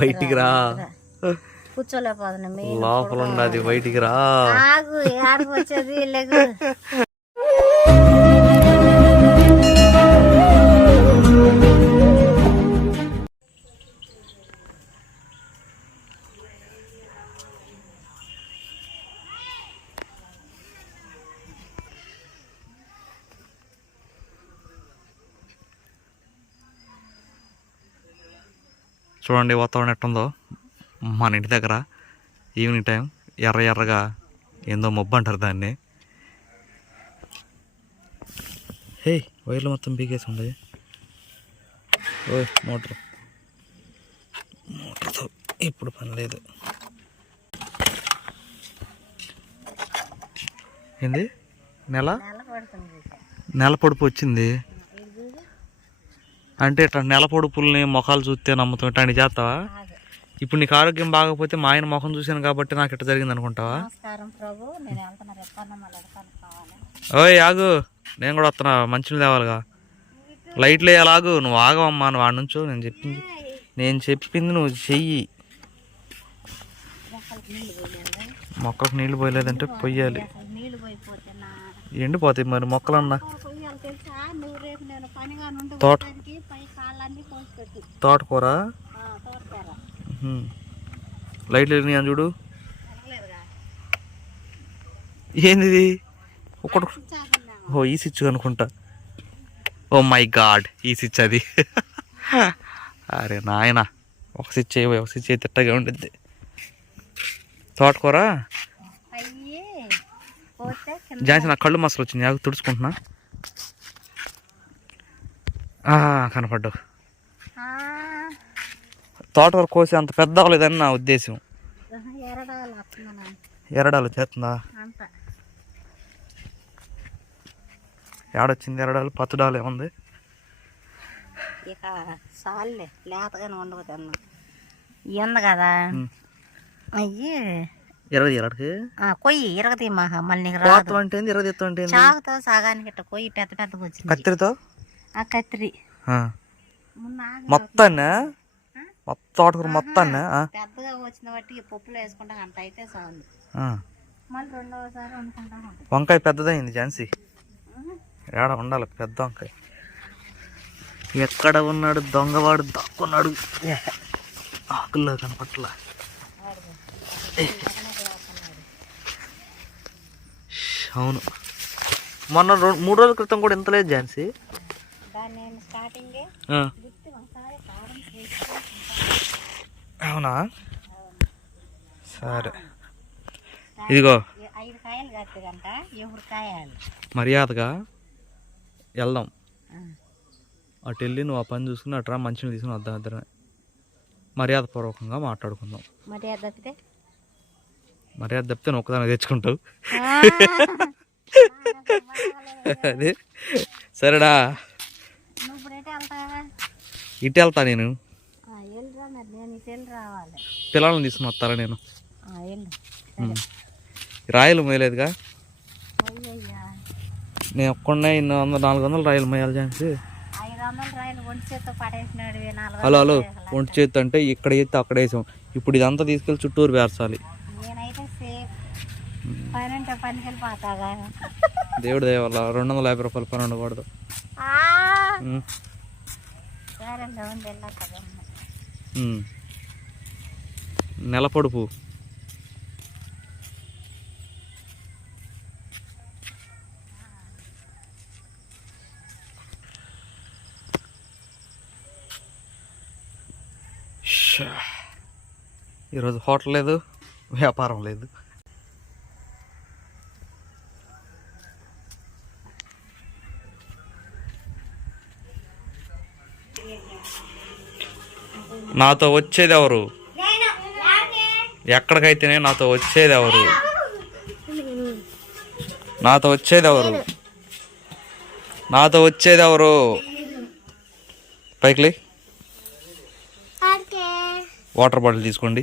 బయటికి రా. కూర్చోలేకపోతున్నా లోపల ఉండదు బయటికి రా. ఆగు ఆడికి వచ్చేది చూడండి వాతావరణం ఎట్టుందో. మన ఇంటి దగ్గర ఈవినింగ్ టైం ఎర్ర ఎర్రగా ఏందో మబ్బు అంటారు దాన్ని. హే వైర్లు మొత్తం బీకేసి ఉంది ఓయ్ మోటార్. మోటార్తో ఇప్పుడు పని లేదు. ఏంది? నెల? నెల పొడుపు వచ్చింది. అంటే ఇట్లా నెల పొడుపుల్ని ముఖాలు చూస్తే నమ్ముతాం ఇట్లాంటి చేస్తావా. ఇప్పుడు నీకు ఆరోగ్యం బాగపోతే మా ఆయన ముఖం చూశాను కాబట్టి నాకు ఇట్లా జరిగింది అనుకుంటావా? ఓయ్ ఆగు. నేను కూడా వస్తున్నా మంచిని తేవాలిగా. లైట్లు వేయాలి ఆగు. నువ్వు ఆగవమ్మా నువ్వు ఆడ నుంచో నేను చెప్పింది. నేను చెప్పింది నువ్వు చెయ్యి. నీళ్ళు మొక్కకు నీళ్ళు పోయలేదంటే పొయ్యాలి. నీళ్ళు ఎండిపోతాయి మరి మొక్కలన్నా. తోట. వచ్చేసరికి పై కాళ్ళన్నీ కోసి పెట్టి తోటకూర. లైట్లు వెళ్ళినాయి చూడు? ఏంది చాకుందామా ఓ ఈ స్విచ్ అనుకుంటా. ఓ మై గాడ్ ఈ స్విచ్ అది. అరే నాయన ఒక స్విచ్ అయ్యి ఒక స్విచ్ అయితే తిట్టగా ఉండిద్ది. తోటకూర? జాన్సీ నా కళ్ళు మసలు వచ్చింది తుడుచుకుంటున్నా. కనపడ్డావు. తోటకూర కోసి అంత పెద్ద అవ్వలేదని నా ఉద్దేశం. ఎరడాలు చేస్తుందా? ఏడొచ్చింది ఎరడాలు? పచ్చడాలు ఏముంది? ఇక సాల్లే లేతగానే ఉండవు తిన్నా ఎంద కదా. అయ్యి ఇరవై కొయ్యి మహా మళ్ళీ రాదు. అంటే ఇరవై ఎత్తు అంటే ఏంది? చాకుతో సగానికి ఇట్ట కొయ్యి పెద్ద పెద్దగా వచ్చింది. కత్తిరితో? ఆ కత్తిరి. ఆ. ముందు ఆగు. మొత్తాన్ని? మొత్తం తోటకూర మొత్తాన్ని? పెద్దగా వచ్చిన బట్టి పప్పులో వేసుకుంటా అంత అయితే చాలు. మళ్ళీ వండుకుంటా వంకాయ పెద్దదైంది ఝాన్సీ. ఏడ ఉండాలి పెద్ద వంకాయ? ఎక్కడ ఉన్నాడు దొంగవాడు దాక్కున్నాడు? ఆకుల్లో కనపట్ల. అవును. మొన్న రెండు మూడు రోజుల క్రితం కూడా ఇంత లేదు ఝాన్సీ దాన్ని నేను స్టార్టింగే ఆ, గుర్తు వంకాయ కారం వేసి అవునా? సరే. ఇదిగో. మర్యాదగా వెళ్దాం. అటు వెళ్ళి నువ్వు ఆ పని చూసుకుని అటు రా మంచిని తీసుకుని వద్దాం ఇద్దరమే. మర్యాదపూర్వకంగా మాట్లాడుకుందాం. మరి అది తప్పితే? మర్యాద తప్పితే నువ్వు ఒక్కదాన్ని తెచ్చుకుంటావు. అదే. సరేడా ఇటు వెళ్తా నేను ఆ, వెళ్ళిరా మరి నేను ఇటు వెళ్ళి రావాలి పిల్లల్ని తీసుకుని వస్తారా నేను. రాయలు మోయలేదుగా నేను ఒక్కడే ఇన్ని వందల నాలుగు వందలు రాయలు మోయాలి నాలుగు హలో హలో. ఒంటి చేతి అంటే ఇక్కడ ఎత్తి అక్కడ వేసాం. ఇప్పుడు ఇదంతా తీసుకెళ్ళి చుట్టూరు పేర్చాలి దేవుడి దయ వల్ల రెండు వందల యాభై రూపాయలు పని ఉండకూడదు. నెలపొడుపు. ఈరోజు హోటల్ లేదు వ్యాపారం లేదు. నాతో వచ్చేది ఎవరు ఎక్కడికైతేనే నాతో వచ్చేది ఎవరు నాతో వచ్చేది ఎవరు నాతో వచ్చేది ఎవరు పైకి. వాటర్ బాటిల్ తీసుకోండి.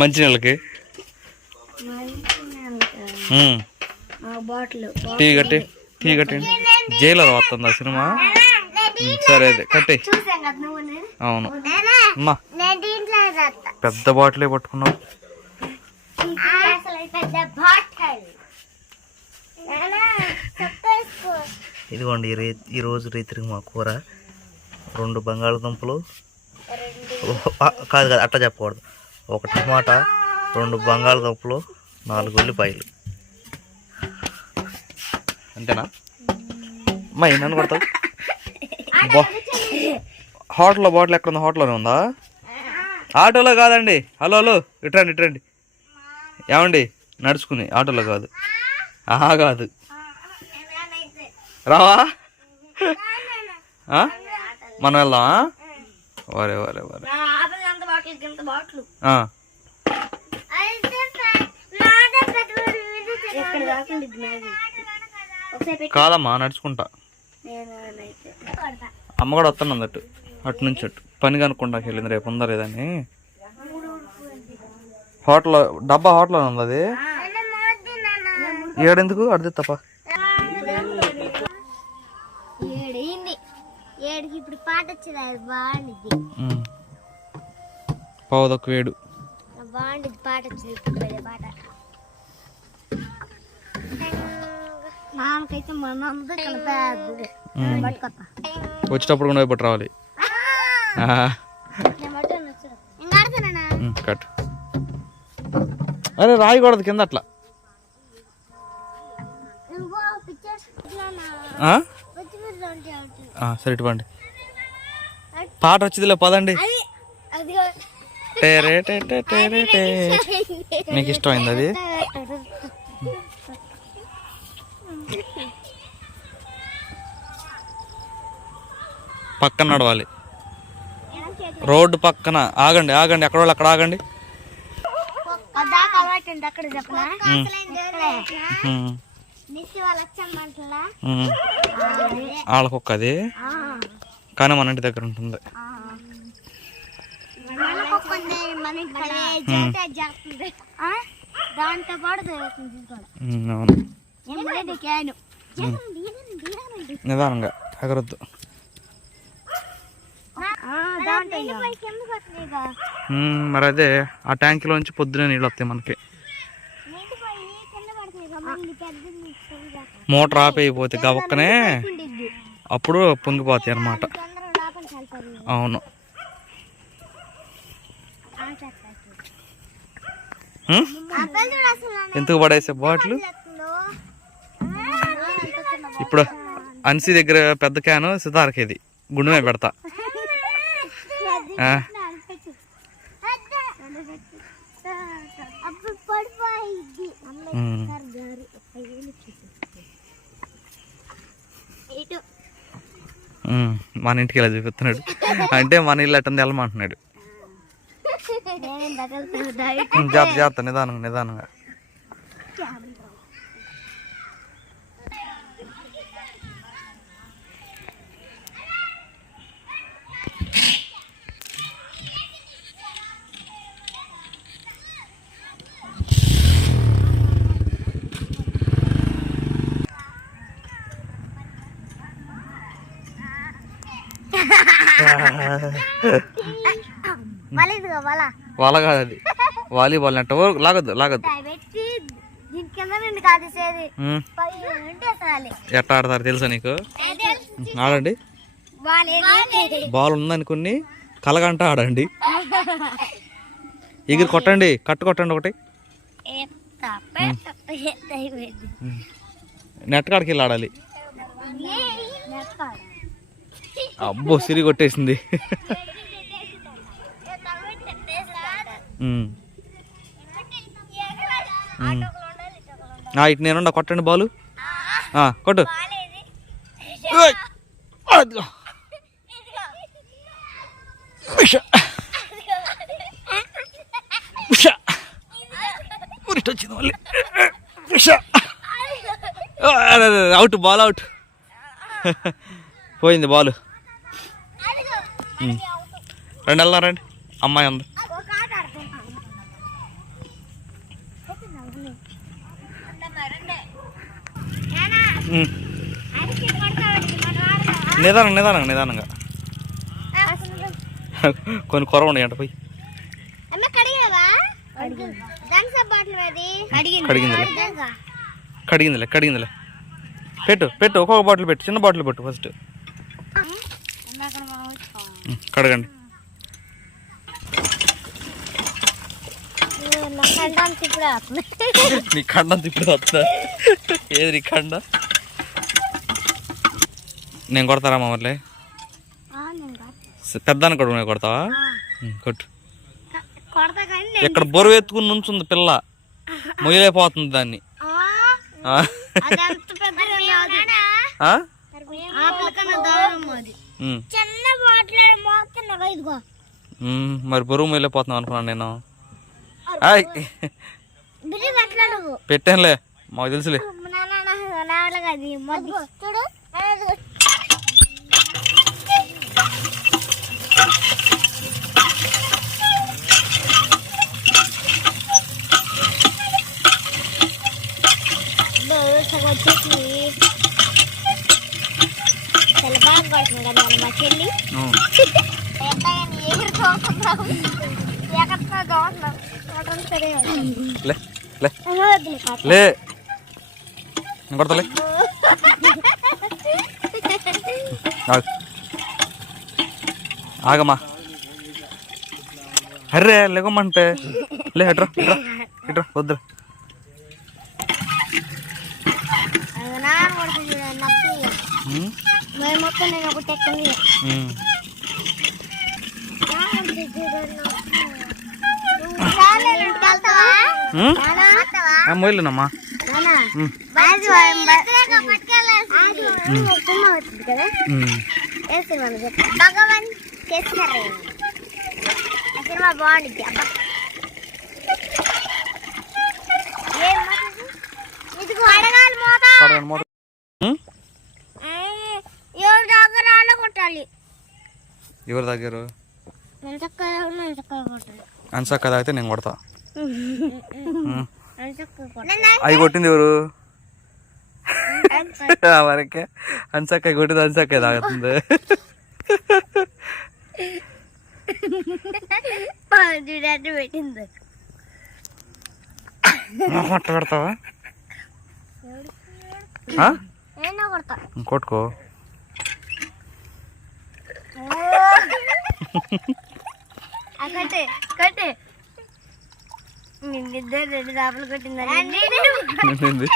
మంచినీళ్ళకి. టీ కట్టి టీ కట్టండి జైలర్ వస్తుందా సినిమా? సరే అయితే కట్టే. అవును. అమ్మా. పెద్ద బాటిలే పట్టుకున్నావు. అసలు పెద్ద బాటల్. చెప్పేసుకో ఇదిగోండి ఈ రే ఈ రోజు రైతురికి మా కూర. రెండు బంగాళదుంపలు. కాదు కాదు అట్లా చెప్పకూడదు. ఒక టమాటా రెండు బంగాళదుంపలు నాలుగు ఉల్లిపాయలు. అంతేనా? అమ్మా నన్ను కొడతావు? హోటల్లో బాటిల్ ఎక్కడ ఉంది హోటల్లోనే ఉందా? ఆటోలో కాదండి. Hello hello. ఇట్రండి ఇట్రండి. ఏమండి? నడుచుకుని ఆటోలో కాదు. ఆహా కాదు. రావా? మనం వెళ్దామా? వరే వరే వరే. కాదమ్మా నడుచుకుంటా. అమ్మ కూడా వస్తాను అన్నట్టు. అటు నుంచి అటు. పని కనుక్కుంటాకి వెళ్ళింది రేపు. ఉందా లేదని హోటల్ డబ్బా హోటల్లో ఉంది అది? ఏడెందుకు? అడితే తప్ప ఏడైంది ఏడుకి ఇప్పుడు పాట వచ్చింది. అది బాగుండిద్ది. పావుదొక్క వేడు. పాట వచ్చింది. ఇప్పుడు వేరే పాట. నాన్నకైతే వచ్చేటప్పుడు కూడా పట్టు రావాలి. కట్ అరే రాయకూడదు కింద అట్లా. సరే ఇటువంటి పాట వచ్చిందిలే పదండి. అది అదిగో. టేరే టే టే టేరే టే. మీకు ఇష్టమైంది అది? పక్కన నడవాలి. రోడ్డు పక్కన. ఆగండి ఆగండి ఎక్కడ వాళ్ళు అక్కడ ఆగండి. దాకా అలవాటు అక్కడ చెప్పనా ఉమ్, మిస్ వాళ్ళు వచ్చామంటలా ఉమ్. వాళ్ళకొక్క అది. కానీ మన ఇంటి దగ్గర ఉంటుంది? దాంతో పాటు నిదానంగా ఎగరొద్దు మరి అదే ఆ ట్యాంకులోంచి పొద్దునే నీళ్ళు వస్తాయి మనకి. మోటార్ ఆపేయిపోతే గబక్కనే అప్పుడు పొంగిపోతాయి అన్నమాట. అవును? ఎందుకు పడేసే బాటిల్? ఇప్పుడు అన్సీ దగ్గర పెద్ద క్యాను సితార్కి ఇది గుండె పెడతా ఆ, అప్పుడు పడిపోయింది ఉమ్. ఇటు ఉమ్, మన ఇంటికి ఇలా చూపిస్తున్నాడు. అంటే మన ఇల్లు అట్టంది వెళ్ళమంటున్నాడు జాగ్రత్త జాగ్రత్త నిదానంగా నిదానంగా మళ్ళీ ఇదిగో వల వాళ్ళ కాదు అది వాలీబాల్ నెట్ లాగొద్దు లాగొద్దు. ఎట్లా ఆడతారు తెలుసా నీకు? ఆడండి. బాల్ ఉందనుకుని కలగంట ఆడండి. ఎగిరి కొట్టండి కట్టు కొట్టండి ఒకటి. నెట్ కాడికి వెళ్ళి ఆడాలి అబ్బో సిరి కొట్టేసింది. ఇటు నేను కొట్టండి బాలు. కొట్టు. వచ్చింది మళ్ళీ. ఉష. Out ball out. పోయింది బాల్. రండి వెళ్దాం రండి. అమ్మాయి ఉంది. అరిచి కొడతా నిదానంగా నిదానంగా నిదానంగా. కొన్ని కొర ఉన్నాయి అంట పోయి. అమ్మ కడిగావా? థమ్స్ అప్ బాటిల్ అది కడిగింది. కడిగిందిలే. కడిగిందిలే కడిగిందిలే. పెట్టు పెట్టు ఒక్కొక్క బాటిల్ పెట్టు చిన్న బాటిల్ పెట్టు ఫస్ట్ కడగండి. నీ కండ ఇప్పుడు వస్తా ఏది నీ కండ నేను కొడతారా మమ్మల్ని పెద్దాన్ని కొడు నువ్వు కొడతావా? కొట్టు. ఇక్కడ బరువు ఎత్తుకుని నుంచుంది పిల్ల. మొయ్యలేకపోతుంది దాన్ని. ఆ? చిన్న బాటిల్ మోస్తున్నా ఇదిగో. మరి బరువు మొయ్యలేకపోతున్నాం అనుకున్నాను నేను. పెట్టానులే. మాకు తెలుసులే. చూడు వచ్చేసి చాలా బాగా కొడుతుంది కదా మన మా చెల్లి ఉం. ఎగురు చూస్తున్నాం ఎక్కడ చూస్తున్నాం చూడడం సరే లే కొడతలే ఆగు. ఆగమ్మా. అర్రే లేకమ్మంటే లే ఎట్రా ఇట్రా ఇట్రా వద్దురా అది నాన్న కొడుతుంది చూడండి నొప్పి ఉం? మేము మొత్తం నేను ఒకటి ఉం. ఉం. భగవాన్ చేస్తారు ఆ సినిమా బాగుండిద్ది. అబ్బా ఏం మాట ఇది? ఇదిగో అడగాలి మోత కడగండి మూత. ఉం? ఎవరు దగ్గర రాళ్ళ కొట్టాలి ఎవరు తగ్గారు అన్సక్క తాగితే నేను కొడతా. అవి కొట్టింది ఎవరు? వరకే. అన్సక్క కొట్టింది అన్సక్క తాగుతుంది. పెట్టింది. కొట్టుకో ఆ కట్టే కట్టే. నిన్నిద్దరు రెండు చేపలు కొట్టిందని ఏంది?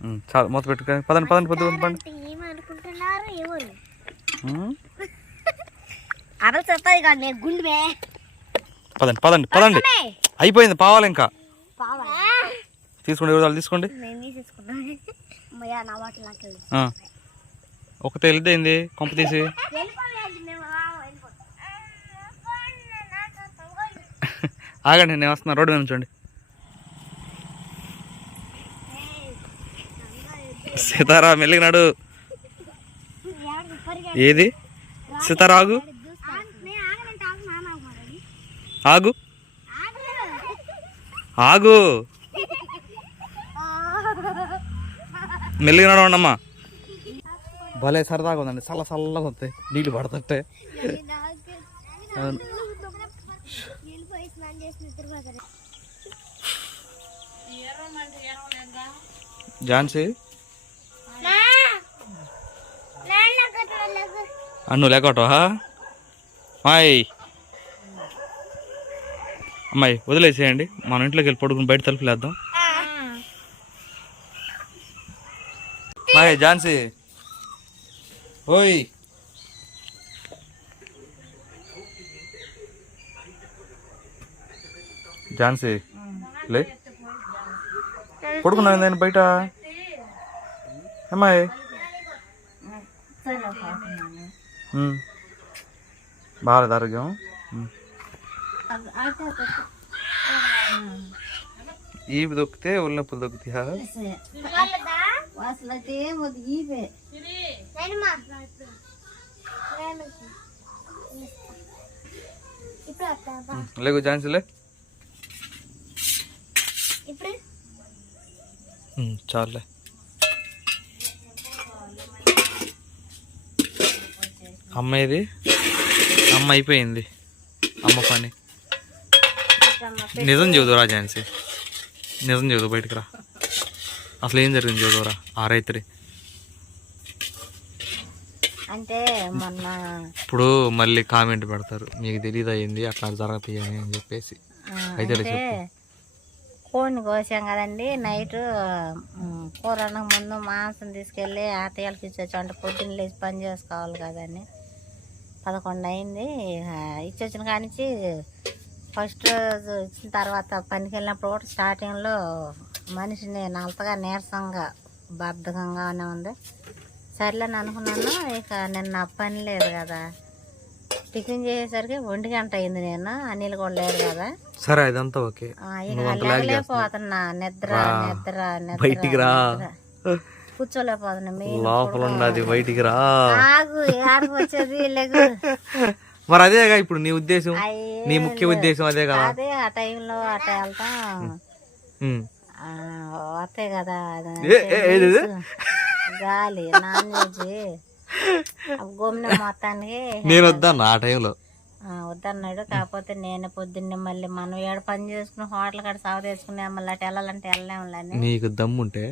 ఉం, చాలు మూత పెట్టుకో. పదండి పదండి పొద్దు పండి ఏమనుకుంటున్నారు ఏమో ఉం? అరలు చెప్తాది కాదు నేను గుండె పదండి పదండి పదండి. అయిపోయింది పావాలి ఇంకా. తీసుకోండి ఎవరు తీసుకోండి. నేను తీసేసుకున్నాను అమ్మయ్య నా వాటి నాకు వెళ్ళి ఆ. ఒక తెలితే ఏంది? కొంప తీసి. ఆగండి నేను వస్తున్నా. రోడ్డు మీద నుంచోండి. సీతారా మెల్లిగినాడు ఏది? సీతారా ఆగు. ఆగు. ఆగు మెల్లిగా నడవండమ్మా భలే సరదాగా ఉందండి. చల్ల చల్లగా వస్తాయి నీళ్ళు పడుతుంటే అవును. ఝాన్సీ అన్ను లేకటవా మాయ్. అమ్మాయి వదిలేసేయండి. మన ఇంట్లోకి వెళ్ళి పడుకుని బయట తలుపులేద్దాం మాయ్ ఝాన్సీ ఓయ్. ఝాన్సీ లే పడుకున్నావు నేను బయట అమ్మాయి ఉమ్. బాగాలేదు ఆరోగ్యం ఉమ్. ఈ దొక్కితే ఒళ్ళు నొప్పులు దొక్కుతాయా ఇప్పుడు లేకు ఝాన్సీలే చాలులే అమ్మ ఇది అమ్మ అయిపోయింది. అమ్మ పని. నిజం చదువురా ఝాన్సీ. నిజం చదువు బయటికి రా. అసలు ఏం జరిగింది చదువురా ఆ రైతురి. అంటే మొన్న ఇప్పుడు మళ్ళీ కామెంట్ పెడతారు. మీకు తెలియదు అయింది అట్లా జరుగుతాయి అని చెప్పేసి. అయితే అంటే కోడిని కోసాం కదండి. నైట్ కూర ముందు మాంసం తీసుకెళ్ళి ఆతయ్యలకి ఇచ్చొచ్చు అంటే పొద్దున్న లేచి పని చేసుకోవాలి కదండి. పదకొండు అయింది. ఇక ఇచ్చొచ్చిన కానించి ఫస్ట్ రోజు ఇచ్చిన తర్వాత పనికి వెళ్ళినప్పుడు కూడా స్టార్టింగ్లో మనిషిని నలతగా నీరసంగా బద్ధకంగానే ఉంది. సర్లేని అనుకున్నాను. ఇక నిన్న పని లేదు కదా. టిఫిన్ చేసేసరికి ఒంటి గంట అయింది నేను. అనిల్ కూడా లేడు కదా. సరే అదంతా ఓకే. లేకపోతున్నా నిద్ర. నిద్ర నిద్ర బయటికి రా. కూర్చోలేకపోతున్నా లోపల ఉన్నది బయటికి రా. ఆగు వచ్చేది లేగు. మరి అదేగా ఇప్పుడు నీ ఉద్దేశం? నీ ముఖ్య ఉద్దేశం అదే కదా? అదే ఆ టైంలో అట వెళ్తాం. వస్తాయి కదా? గాలి నాన్ వెజ్. మొత్తానికి నేను వద్దాను ఆ టైంలో వద్దన్నాడు. కాకపోతే నేను పొద్దున్నే మళ్ళీ మనం ఏడ పని చేసుకుని హోటల్ కాడ సాగు తెచ్చుకుని మళ్ళీ అటు వెళ్ళాలంటే వెళ్ళలేములని నీకు దమ్ముంటే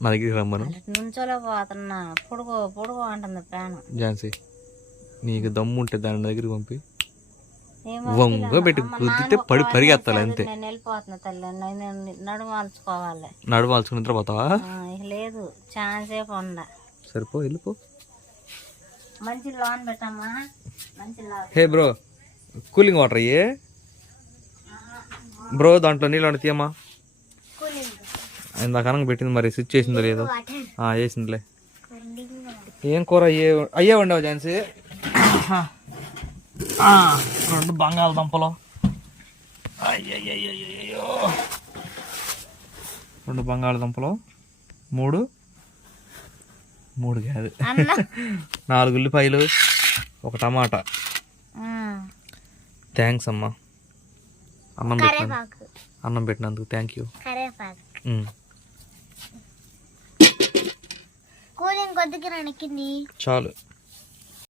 మా దగ్గరికి రమ్మను. నుంచోలే పోతున్నా. పొడుగు పొడుగు అంటుంది ప్రాణం ఝాన్సీ నీకు దమ్ముంటే దాని దగ్గరికి పంపి. వంగ పెట్టి గుద్దితే పడి పరిగెత్తాలి అంతే. నేను వెళ్ళిపోతున్నా తల్లి. నేను నడుమాల్చుకోవాలి నిద్రపోతావా? లేదు. ఛాన్స్ ఉండ. సరిపో వెళ్ళిపో. మంచి లోన్ పెట్టమ్మా. మంచి లోన్. హే బ్రో కూలింగ్ వాటర్ అయ్యే బ్రో దాంట్లో నీళ్ళు తీయమ్మా. ఇందాక అనగా పెట్టింది మరి స్విచ్ చేసిందో లేదో. ఆ, వేసిందిలే ఏం కూర అయ్యే అయ్యే వండావు ఝాన్సీ? రెండు బంగాళదుంపలు అయ్యయ్యయ్యయ్యో. రెండు బంగాళదుంపలు మూడు. మూడు కాదు. నాలుగు ఉల్లిపాయలు ఒక టమాటా. థ్యాంక్స్ అమ్మా. అన్నం కరేపాకు. అన్నం పెట్టినందుకు థ్యాంక్ యూ. కూలింగ్ కొద్దికి కింది చాలు.